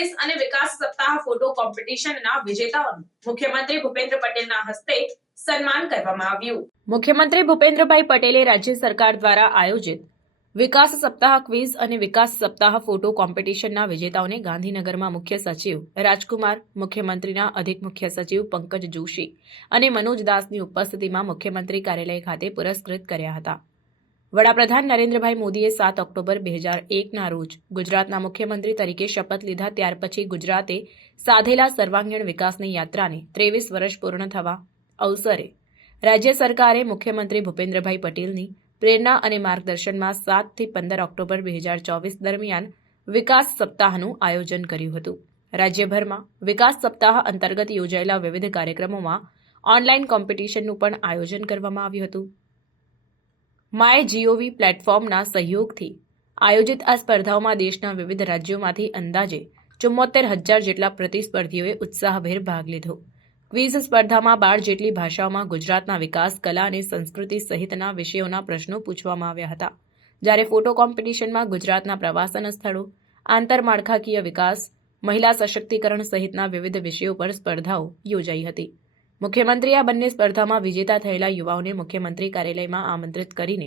Quiz અને વિકાસ સપ્તાહ photo કોમ્પિટિશનના વિજેતાઓનું મુખ્યમંત્રી ભૂપેન્દ્ર પટેલના હસ્તે સન્માન કરવામાં આવ્યું। મુખ્યમંત્રી ભૂપેન્દ્રભાઈ પટેલે રાજ્ય સરકાર દ્વારા આયોજિત વિકાસ સપ્તાહ ક્વિઝ અને વિકાસ સપ્તાહ ફોટો કોમ્પિટિશનના વિજેતાઓને ગાંધીનગરમાં મુખ્ય સચિવ રાજકુમાર, મુખ્યમંત્રીના અધિક મુખ્ય સચિવ પંકજ જોશી અને મનોજ દાસની ઉપસ્થિતિમાં મુખ્યમંત્રી કાર્યાલય ખાતે પુરસ્કૃત કર્યા હતા। વડાપ્રધાન નરેન્દ્રભાઈ મોદીએ 7 ઓક્ટોબર 2001ના રોજ ગુજરાતના મુખ્યમંત્રી તરીકે શપથ લીધા ત્યાર પછી ગુજરાતે સાધેલા સર્વાંગીણ વિકાસની યાત્રાને 23 વર્ષ પૂર્ણ થવા અવસરે રાજ્ય સરકારે મુખ્યમંત્રી ભૂપેન્દ્રભાઈ પટેલની પ્રેરણા અને માર્ગદર્શનમાં 7 થી 15 ઓક્ટોબર 2024 દરમિયાન વિકાસ સપ્તાહનું આયોજન કર્યું હતું। રાજ્યભરમાં વિકાસ સપ્તાહ અંતર્ગત યોજાયેલા વિવિધ કાર્યક્રમોમાં ઓનલાઈન કોમ્પિટિશનનું પણ આયોજન કરવામાં આવ્યું હતું। માય GOV પ્લેટફોર્મના સહયોગથી આયોજિત આ સ્પર્ધાઓમાં દેશના વિવિધ રાજ્યોમાંથી અંદાજે 74,000 જેટલા પ્રતિસ્પર્ધીઓએ ઉત્સાહભેર ભાગ લીધો। ક્વિઝ સ્પર્ધામાં 12 જેટલી ભાષાઓમાં ગુજરાતના વિકાસ, કલા અને સંસ્કૃતિ સહિતના વિષયોના પ્રશ્નો પૂછવામાં આવ્યા હતા, જ્યારે ફોટો કોમ્પિટિશનમાં ગુજરાતના પ્રવાસન સ્થળો, આંતરમાળખાકીય વિકાસ, મહિલા સશક્તિકરણ સહિતના વિવિધ વિષયો પર સ્પર્ધાઓ યોજાઈ હતી। મુખ્યમંત્રીએ આ બંને સ્પર્ધામાં વિજેતા થયેલા યુવાઓને મુખ્યમંત્રી કાર્યાલયમાં આમંત્રિત કરીને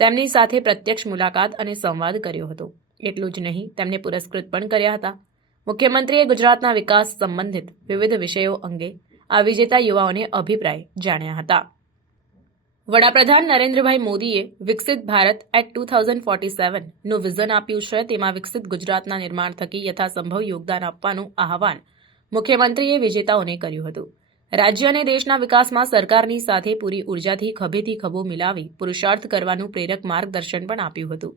તેમની સાથે પ્રત્યક્ષ મુલાકાત અને સંવાદ કર્યો હતો। એટલું જ નહીં, તેમને પુરસ્કૃત પણ કર્યા હતા। મુખ્યમંત્રીએ ગુજરાતના વિકાસ સંબંધિત વિવિધ વિષયો અંગે આ વિજેતા યુવાઓને અભિપ્રાય જાણ્યા હતા। વડાપ્રધાન નરેન્દ્રભાઈ મોદીએ વિકસિત ભારત એટ 2047 નું વિઝન આપ્યું છે, તેમાં વિકસિત ગુજરાતના નિર્માણ થકી યથાસંભવ યોગદાન આપવાનું આહવાન મુખ્યમંત્રીએ વિજેતાઓને કર્યું હતું। રાજ્ય અને દેશના વિકાસમાં સરકારની સાથે પૂરી ઉર્જાથી ખભેથી ખભો મિલાવી પુરુષાર્થ કરવાનું પ્રેરક માર્ગદર્શન પણ આપ્યું હતું।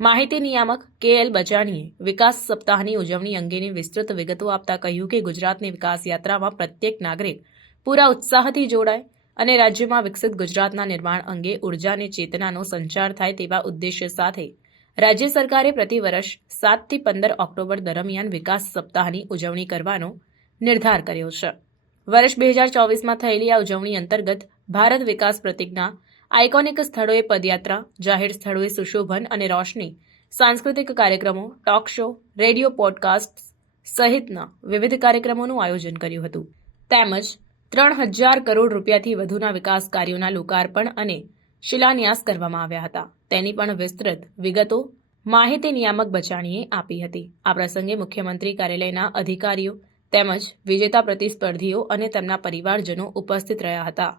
માહિતી નિયામક KL બચાણીએ વિકાસ સપ્તાહની ઉજવણી અંગેની વિસ્તૃત વિગતો આપતા કહ્યું કે ગુજરાતની વિકાસ યાત્રામાં પ્રત્યેક નાગરિક પૂરા ઉત્સાહથી જોડાય અને રાજ્યમાં વિકસિત ગુજરાતના નિર્માણ અંગે ઉર્જા અને ચેતનાનો સંચાર થાય તેવા ઉદ્દેશ્ય સાથે રાજ્ય સરકારે પ્રતિવર્ષ 7 થી 15 ઓક્ટોબર દરમિયાન વિકાસ સપ્તાહની ઉજવણી કરવાનો નિર્ધાર કર્યો છે। વર્ષ 2024માં થયેલી આ ઉજવણી અંતર્ગત ભારત વિકાસ પ્રતિજ્ઞા, આઇકોનિક સ્થળોએ પદયાત્રા, જાહેર સ્થળોએ સુશોભન અને રોશની, સાંસ્કૃતિક કાર્યક્રમો, ટોક શો, રેડિયો પોડકાસ્ટ સહિતના વિવિધ કાર્યક્રમોનું આયોજન કર્યું હતું। તેમજ 3,000 કરોડ રૂપિયાથી વધુના વિકાસ કાર્યોના લોકાર્પણ અને શિલાન્યાસ કરવામાં આવ્યા હતા। તેની પણ વિસ્તૃત વિગતો માહિતી નિયામક બચાણીએ આપી હતી। આ પ્રસંગે મુખ્યમંત્રી કાર્યાલયના અધિકારીઓ તેમજ વિજેતા પ્રતિસ્પર્ધીઓ અને તેમના પરિવારજનો ઉપસ્થિત રહ્યા હતા।